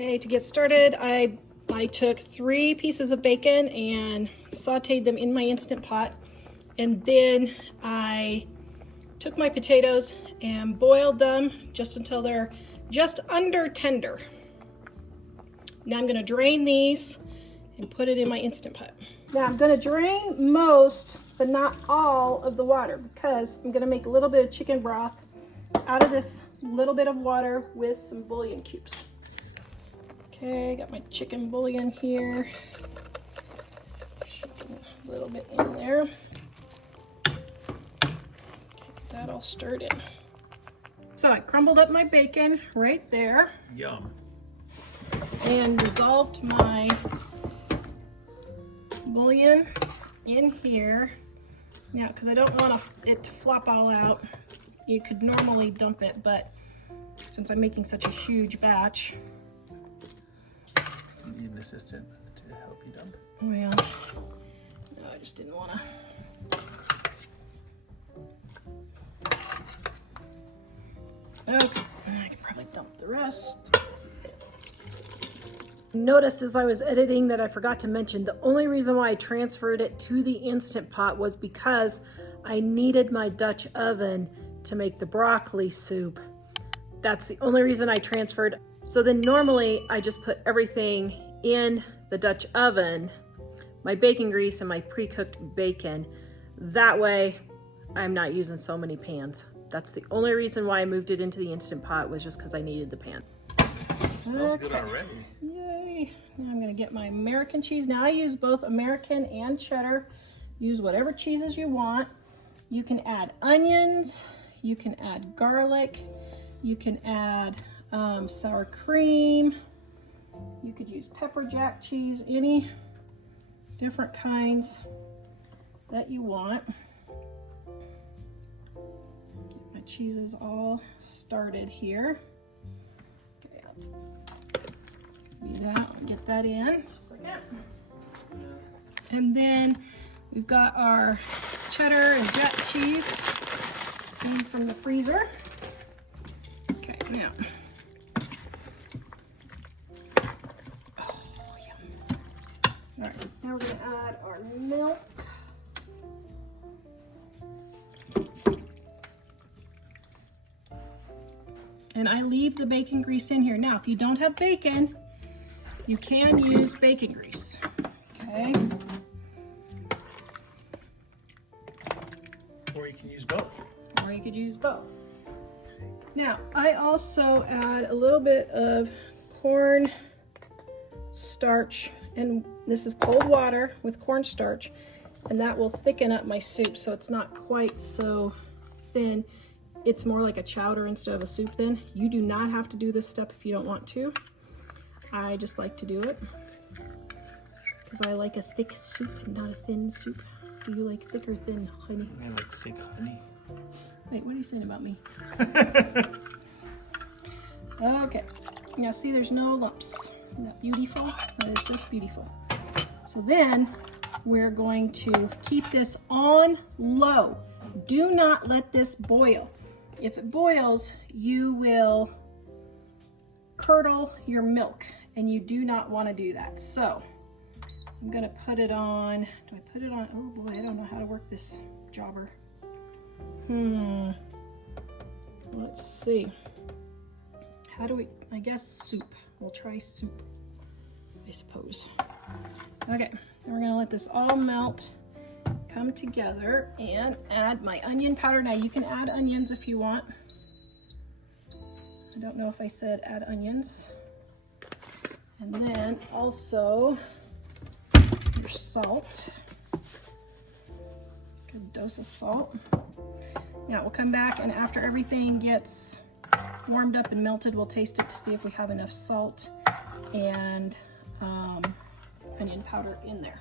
Okay, to get started, I took 3 pieces of bacon and sauteed them in my Instant Pot. And then I took my potatoes and boiled them just until they're just under tender. Now I'm gonna drain these and put it in my Instant Pot. Now I'm gonna drain most, but not all of the water, because I'm gonna make a little bit of chicken broth out of this little bit of water with some bouillon cubes. Okay, got my chicken bouillon here. Shaking a little bit in there. Okay, get that all stirred in. So I crumbled up my bacon right there. Yum. And dissolved my bouillon in here. Now, because I don't want it to flop all out, you could normally dump it, but since I'm making such a huge batch, You need an assistant to help you dump. well, no, I just didn't want to. Okay, I can probably dump the rest. Noticed as I was editing that I forgot to mention the only reason why I transferred it to the Instant Pot was because I needed my Dutch oven to make the broccoli soup. That's the only reason I transferred. So then normally I just put everything in the Dutch oven, my bacon grease and my pre-cooked bacon. That way I'm not using so many pans. That's the only reason why I moved it into the Instant Pot, was just because I needed the pan. It smells good already. Yay. Now I'm gonna get my American cheese. Now I use both American and cheddar. Use whatever cheeses you want. You can add onions, you can add garlic, you can add sour cream, you could use pepper jack cheese, any different kinds that you want. Get my cheeses all started here. Okay, let's do that. I'll get that in just a second. And then we've got our cheddar and jack cheese in from the freezer. Okay, now. Oh, yum. All right, now we're gonna add our milk. And I leave the bacon grease in here. Now, if you don't have bacon, you can use bacon grease, okay? Or you can use both. Or you could use both. Now, I also add a little bit of corn starch, and this is cold water with cornstarch, and that will thicken up my soup so it's not quite so thin. It's more like a chowder instead of a soup then. You do not have to do this step if you don't want to. I just like to do it because I like a thick soup and not a thin soup. Do you like thick or thin, honey? I like thick honey. Wait, what are you saying about me? Okay, now see, there's no lumps. Isn't that beautiful? That is just beautiful. So then we're going to keep this on low. Do not let this boil. If it boils, you will curdle your milk, and you do not want to do that. So I'm gonna put it on. Do I put it on? Oh boy, I don't know how to work this jobber. Let's see. How do we, I guess soup. We'll try soup, I suppose. Okay, then we're gonna let this all melt, come together, and add my onion powder. Now you can add onions if you want. I don't know if I said add onions. And then also your salt. Good dose of salt. Now we'll come back, and after everything gets warmed up and melted, we'll taste it to see if we have enough salt and onion powder in there.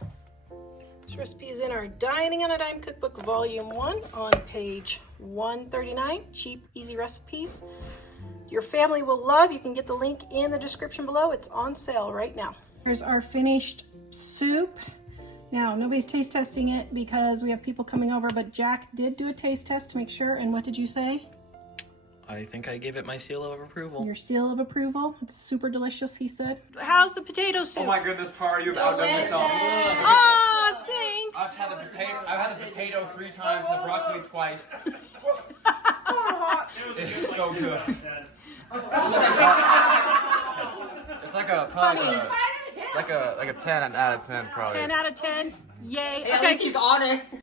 This recipe is in our Dining on a Dime Cookbook Volume 1 on page 139, Cheap, Easy Recipes. Your family will love. You can get the link in the description below. It's on sale right now. Here's our finished soup. Now, nobody's taste testing it because we have people coming over, but Jack did do a taste test to make sure. And what did you say? I think I give it my seal of approval. Your seal of approval. It's super delicious, he said. How's the potato soup? Oh my goodness, Tara, you've outdone yourself. Oh, thanks. I've had the potato 3 times and the broccoli twice. It's so good. It's like a probably like a 10 out of 10 probably. 10 out of 10. Yay. At least he's honest.